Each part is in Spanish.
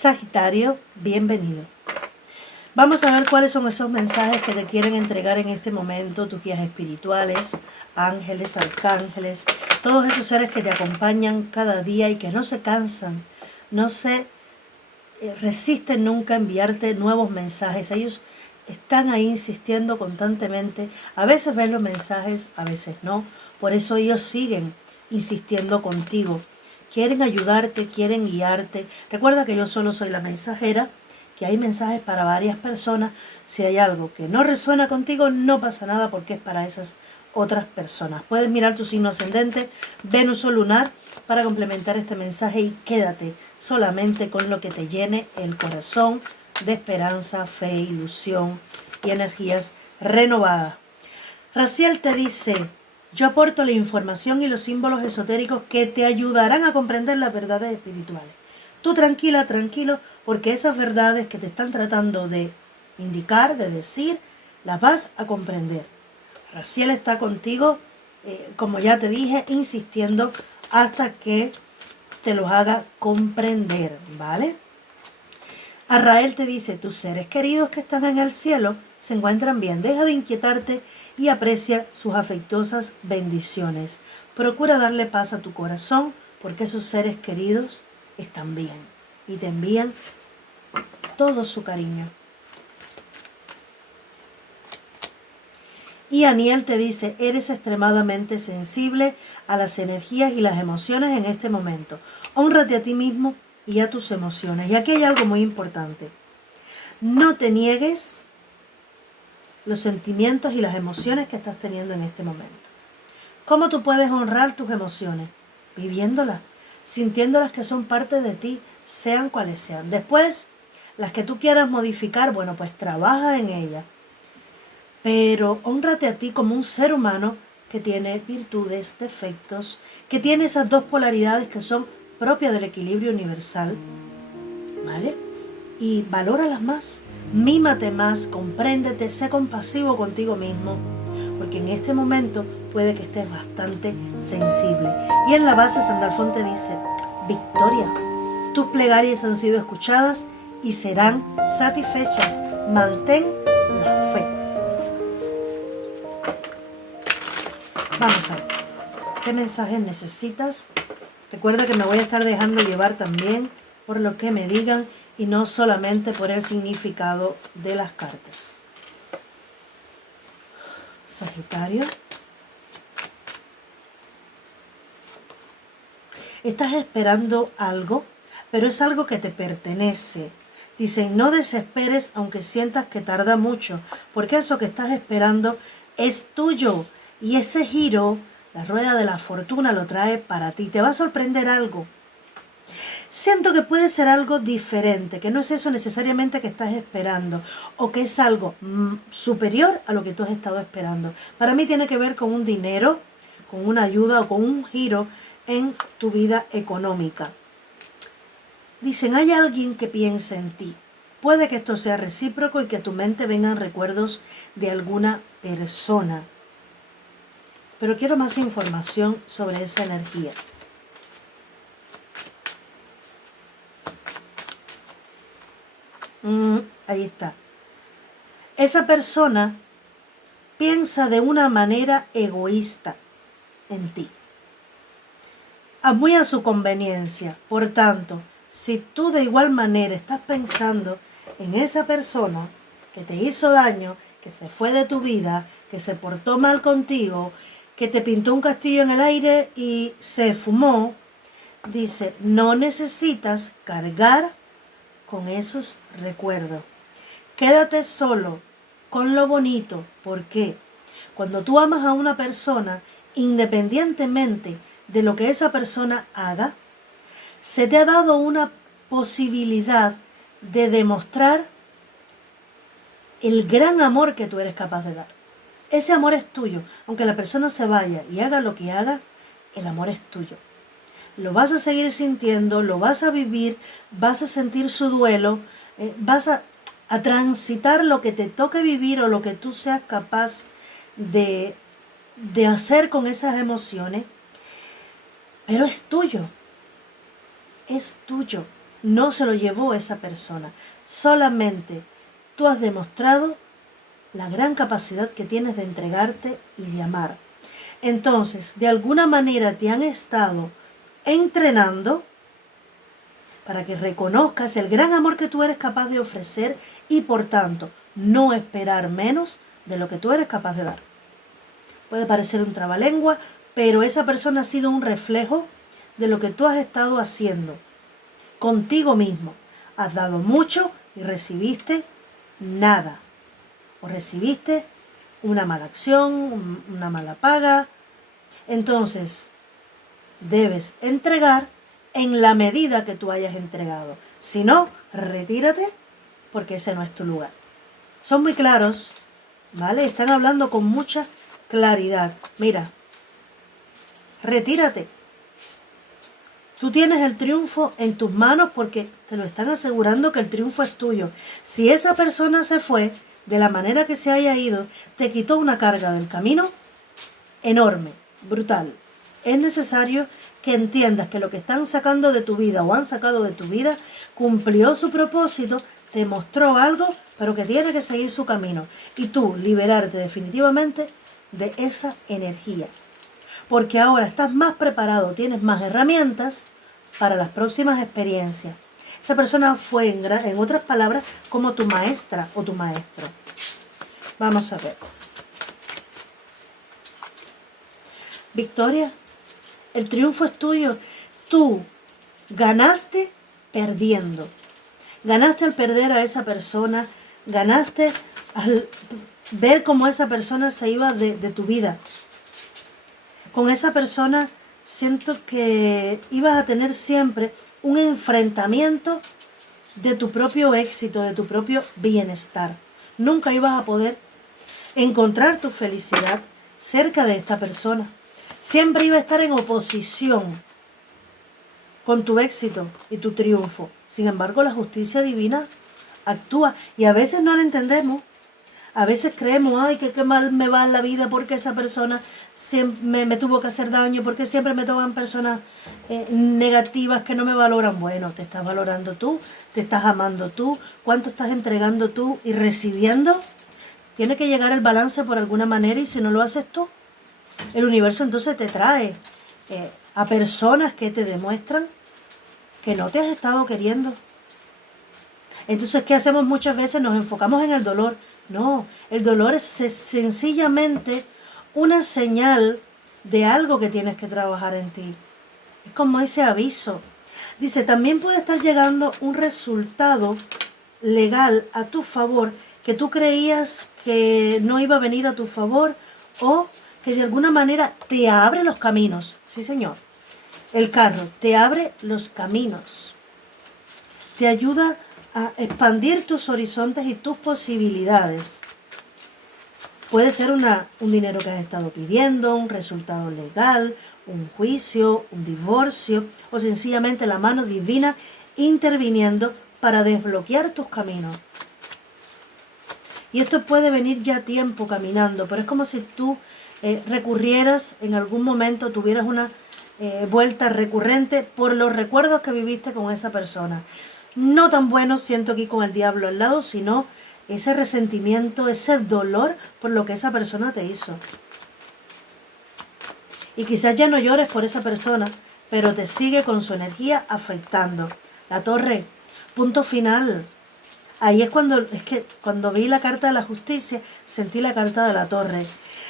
Sagitario, bienvenido. Vamos a ver cuáles son esos mensajes que te quieren entregar en este momento tus guías espirituales, ángeles, arcángeles, todos esos seres que te acompañan cada día y que no se cansan, no se resisten nunca a enviarte nuevos mensajes. Ellos están ahí insistiendo constantemente. A veces ves los mensajes, a veces no. Por eso ellos siguen insistiendo contigo. Quieren ayudarte, quieren guiarte. Recuerda que yo solo soy la mensajera, que hay mensajes para varias personas. Si hay algo que no resuena contigo, no pasa nada porque es para esas otras personas. Puedes mirar tu signo ascendente, Venus o lunar, para complementar este mensaje y quédate solamente con lo que te llene el corazón de esperanza, fe, ilusión y energías renovadas. Raciel te dice: yo aporto la información y los símbolos esotéricos que te ayudarán a comprender las verdades espirituales. Tú tranquila, tranquilo, porque esas verdades que te están tratando de indicar, de decir, las vas a comprender. Raciel está contigo, como ya te dije, insistiendo hasta que te los haga comprender, ¿vale? Arrael te dice: tus seres queridos que están en el cielo se encuentran bien. Deja de inquietarte y aprecia sus afectuosas bendiciones. Procura darle paz a tu corazón porque esos seres queridos están bien y te envían todo su cariño. Y Aniel te dice: eres extremadamente sensible a las energías y las emociones en este momento. Hónrate a ti mismo y a tus emociones. Y aquí hay algo muy importante. No te niegues los sentimientos y las emociones que estás teniendo en este momento. ¿Cómo tú puedes honrar tus emociones? Viviéndolas, sintiéndolas que son parte de ti, sean cuales sean. Después, las que tú quieras modificar, bueno, pues trabaja en ellas. Pero hónrate a ti como un ser humano que tiene virtudes, defectos, que tiene esas dos polaridades que son propias del equilibrio universal, ¿vale? Y valóralas más, mímate más, compréndete, sé compasivo contigo mismo, porque en este momento puede que estés bastante sensible. Y en la base Sandalfón te dice: victoria, tus plegarias han sido escuchadas y serán satisfechas. Mantén la fe. Vamos a ver, ¿qué mensajes necesitas? Recuerda que me voy a estar dejando llevar también por lo que me digan y no solamente por el significado de las cartas. Sagitario. Estás esperando algo, pero es algo que te pertenece. Dicen: no desesperes aunque sientas que tarda mucho, porque eso que estás esperando es tuyo. Y ese giro, la rueda de la fortuna, lo trae para ti. Te va a sorprender algo. Siento que puede ser algo diferente, que no es eso necesariamente que estás esperando, o que es algo superior a lo que tú has estado esperando. Para mí tiene que ver con un dinero, con una ayuda o con un giro en tu vida económica. Dicen: hay alguien que piensa en ti. Puede que esto sea recíproco y que a tu mente vengan recuerdos de alguna persona. Pero quiero más información sobre esa energía. Ahí está. Esa persona piensa de una manera egoísta en ti, muy a su conveniencia. Por tanto, si tú de igual manera estás pensando en esa persona que te hizo daño, que se fue de tu vida, que se portó mal contigo, que te pintó un castillo en el aire y se fumó, dice: no necesitas cargar con esos recuerdos. Quédate solo con lo bonito. ¿Por qué? Cuando tú amas a una persona, independientemente de lo que esa persona haga, se te ha dado una posibilidad de demostrar el gran amor que tú eres capaz de dar. Ese amor es tuyo. Aunque la persona se vaya y haga lo que haga, el amor es tuyo. Lo vas a seguir sintiendo, lo vas a vivir, vas a sentir su duelo, vas a transitar lo que te toque vivir o lo que tú seas capaz de hacer con esas emociones, pero es tuyo, es tuyo. no se lo llevó esa persona. Solamente tú has demostrado la gran capacidad que tienes de entregarte y de amar. Entonces, de alguna manera te han estado entrenando para que reconozcas el gran amor que tú eres capaz de ofrecer y por tanto no esperar menos de lo que tú eres capaz de dar. Puede parecer un trabalengua, pero esa persona ha sido un reflejo de lo que tú has estado haciendo contigo mismo. Has dado mucho y recibiste nada. O recibiste una mala acción, una mala paga. Entonces, debes entregar en la medida que tú hayas entregado. Si no, retírate porque ese no es tu lugar. Son muy claros, ¿vale? Están hablando con mucha claridad. Mira, retírate. Tú tienes el triunfo en tus manos porque te lo están asegurando que el triunfo es tuyo. Si esa persona se fue de la manera que se haya ido, te quitó una carga del camino enorme, brutal. Es necesario que entiendas que lo que están sacando de tu vida o han sacado de tu vida cumplió su propósito, te mostró algo, pero que tiene que seguir su camino. Y tú liberarte definitivamente de esa energía. Porque ahora estás más preparado, tienes más herramientas para las próximas experiencias. Esa persona fue, en otras palabras, como tu maestra o tu maestro. Vamos a ver. Victoria, el triunfo es tuyo. Tú ganaste perdiendo. Ganaste al perder a esa persona. Ganaste al ver cómo esa persona se iba de tu vida. Con esa persona siento que ibas a tener siempre un enfrentamiento de tu propio éxito, de tu propio bienestar. Nunca ibas a poder encontrar tu felicidad cerca de esta persona. Siempre iba a estar en oposición con tu éxito y tu triunfo. Sin embargo, la justicia divina actúa y a veces no la entendemos. A veces creemos, ay, que qué mal me va en la vida porque esa persona siempre me tuvo que hacer daño, porque siempre me toman personas negativas que no me valoran. Bueno, te estás valorando tú, te estás amando tú, cuánto estás entregando tú y recibiendo. Tiene que llegar el balance por alguna manera y si no lo haces tú, el universo entonces te trae a personas que te demuestran que no te has estado queriendo. Entonces, ¿qué hacemos muchas veces? Nos enfocamos en el dolor. No, el dolor es sencillamente una señal de algo que tienes que trabajar en ti. Es como ese aviso. Dice, también puede estar llegando un resultado legal a tu favor que tú creías que no iba a venir a tu favor o que de alguna manera te abre los caminos. Sí, señor. El carro te abre los caminos. Te ayuda a expandir tus horizontes y tus posibilidades. Puede ser un dinero que has estado pidiendo, un resultado legal, un juicio, un divorcio o sencillamente la mano divina interviniendo para desbloquear tus caminos. Y esto puede venir ya a tiempo caminando, pero es como si tú recurrieras en algún momento, tuvieras una vuelta recurrente por los recuerdos que viviste con esa persona. No tan bueno, siento aquí con el diablo al lado, sino ese resentimiento, ese dolor por lo que esa persona te hizo. Y quizás ya no llores por esa persona, pero te sigue con su energía afectando. La torre, punto final. Ahí es cuando vi la carta de la justicia, sentí la carta de la torre.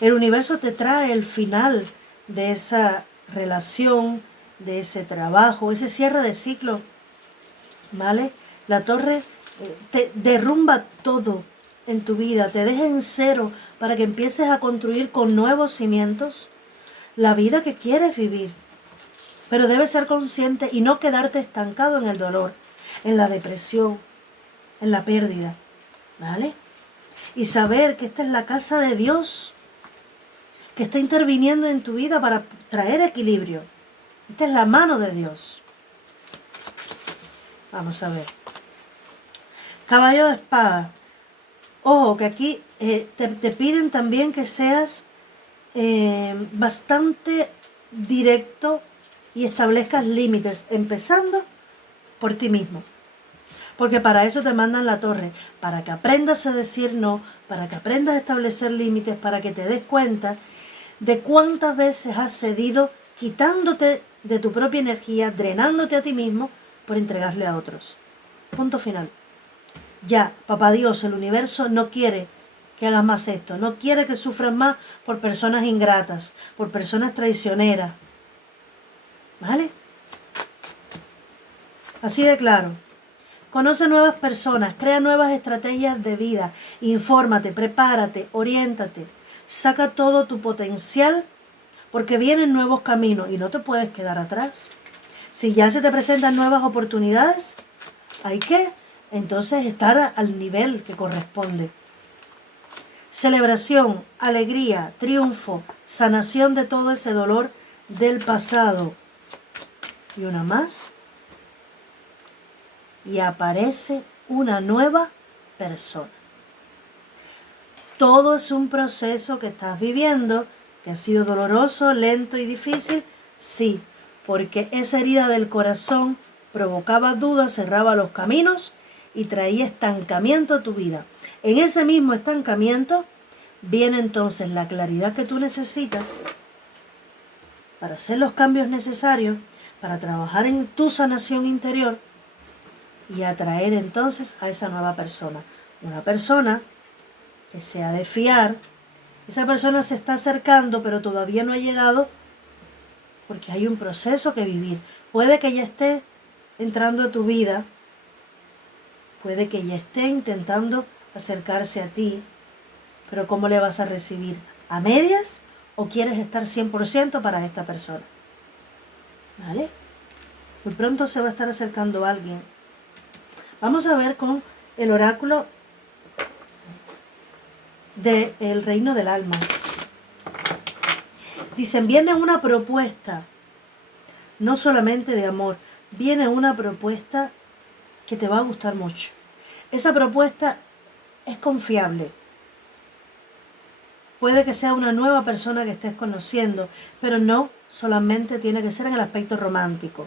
El universo te trae el final de esa relación, de ese trabajo, ese cierre de ciclo. ¿Vale? La torre te derrumba todo en tu vida, te deja en cero para que empieces a construir con nuevos cimientos la vida que quieres vivir. Pero debes ser consciente y no quedarte estancado en el dolor, en la depresión, en la pérdida, ¿vale? Y saber que esta es la casa de Dios, que está interviniendo en tu vida para traer equilibrio. Esta es la mano de Dios. Vamos a ver. Caballo de espada. Ojo, que aquí te piden también que seas bastante directo y establezcas límites, empezando por ti mismo. Porque para eso te mandan la torre, para que aprendas a decir no, para que aprendas a establecer límites, para que te des cuenta de cuántas veces has cedido quitándote de tu propia energía, drenándote a ti mismo por entregarle a otros. Punto final. Ya, papá Dios, el universo no quiere que hagas más esto, no quiere que sufras más por personas ingratas, por personas traicioneras. ¿Vale? Así de claro. Conoce nuevas personas, crea nuevas estrategias de vida, infórmate, prepárate, oriéntate, saca todo tu potencial porque vienen nuevos caminos y no te puedes quedar atrás. Si ya se te presentan nuevas oportunidades, hay que entonces estar al nivel que corresponde. Celebración, alegría, triunfo, sanación de todo ese dolor del pasado. Y una más. Y aparece una nueva persona. Todo es un proceso que estás viviendo, que ha sido doloroso, lento y difícil, sí, porque esa herida del corazón provocaba dudas, cerraba los caminos y traía estancamiento a tu vida. En ese mismo estancamiento viene entonces la claridad que tú necesitas para hacer los cambios necesarios, para trabajar en tu sanación interior y atraer entonces a esa nueva persona. Una persona que sea de fiar. Esa persona se está acercando, pero todavía no ha llegado porque hay un proceso que vivir. Puede que ya esté entrando a tu vida, puede que ya esté intentando acercarse a ti, pero ¿cómo le vas a recibir? ¿A medias o quieres estar 100% para esta persona? ¿Vale? Muy pronto se va a estar acercando alguien. Vamos a ver con el oráculo del reino del alma. Dicen, viene una propuesta, no solamente de amor, viene una propuesta que te va a gustar mucho. Esa propuesta es confiable. Puede que sea una nueva persona que estés conociendo, pero no solamente tiene que ser en el aspecto romántico,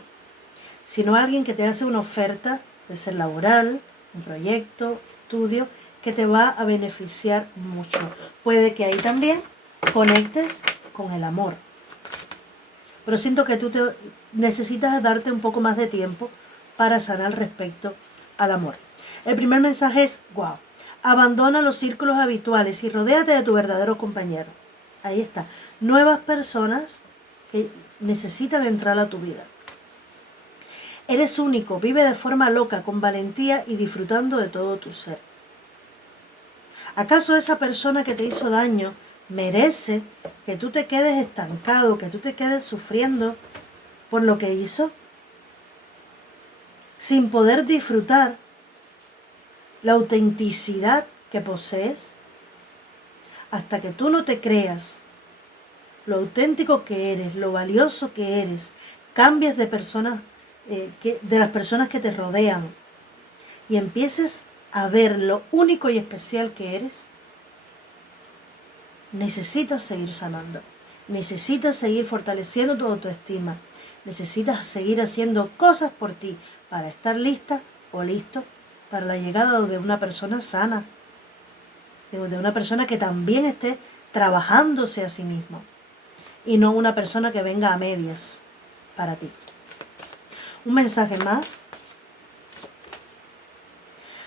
sino alguien que te hace una oferta de ser laboral, un proyecto, estudio, que te va a beneficiar mucho. Puede que ahí también conectes con el amor. Pero siento que tú necesitas darte un poco más de tiempo para sanar respecto al amor. El primer mensaje es, wow, abandona los círculos habituales y rodéate de tu verdadero compañero. Ahí está. Nuevas personas que necesitan entrar a tu vida. Eres único, vive de forma loca, con valentía y disfrutando de todo tu ser. ¿Acaso esa persona que te hizo daño merece que tú te quedes estancado, que tú te quedes sufriendo por lo que hizo? Sin poder disfrutar la autenticidad que posees. Hasta que tú no te creas lo auténtico que eres, lo valioso que eres, cambies de personas, de las personas que te rodean y empieces a ver lo único y especial que eres, necesitas seguir sanando, necesitas seguir fortaleciendo tu autoestima, necesitas seguir haciendo cosas por ti para estar lista o listo para la llegada de una persona sana, de una persona que también esté trabajándose a sí mismo y no una persona que venga a medias para ti. Un mensaje más.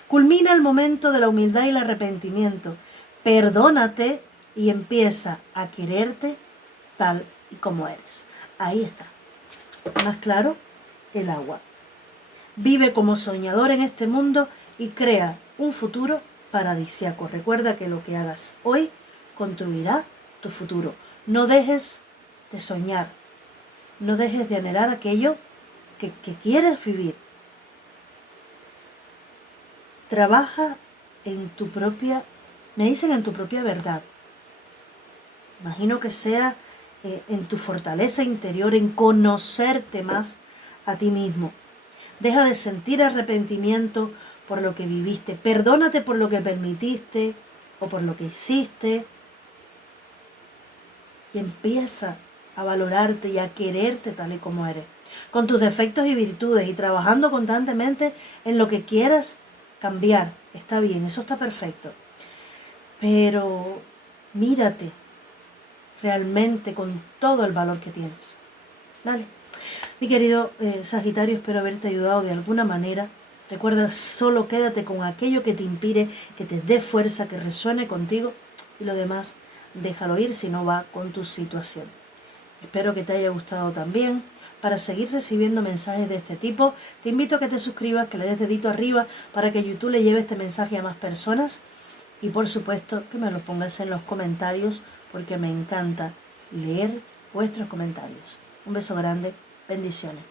Culmina el momento de la humildad y el arrepentimiento. Perdónate y empieza a quererte tal y como eres. Ahí está. Más claro, el agua. Vive como soñador en este mundo y crea un futuro paradisíaco. Recuerda que lo que hagas hoy construirá tu futuro. No dejes de soñar. No dejes de anhelar aquello que quieres vivir. Trabaja en tu propia, me dicen en tu propia verdad. Imagino que sea en tu fortaleza interior, en conocerte más a ti mismo. Deja de sentir arrepentimiento por lo que viviste. Perdónate por lo que permitiste o por lo que hiciste. Y empieza a valorarte y a quererte tal y como eres. con tus defectos y virtudes y trabajando constantemente en lo que quieras cambiar. Está bien, eso está perfecto. Pero mírate realmente con todo el valor que tienes. Dale. Mi querido Sagitario, espero haberte ayudado de alguna manera. Recuerda, solo quédate con aquello que te inspire, que te dé fuerza, que resuene contigo, y lo demás déjalo ir si no va con tu situación. Espero que te haya gustado también. Para seguir recibiendo mensajes de este tipo, te invito a que te suscribas, que le des dedito arriba para que YouTube le lleve este mensaje a más personas, y por supuesto que me lo pongas en los comentarios porque me encanta leer vuestros comentarios. Un beso grande, bendiciones.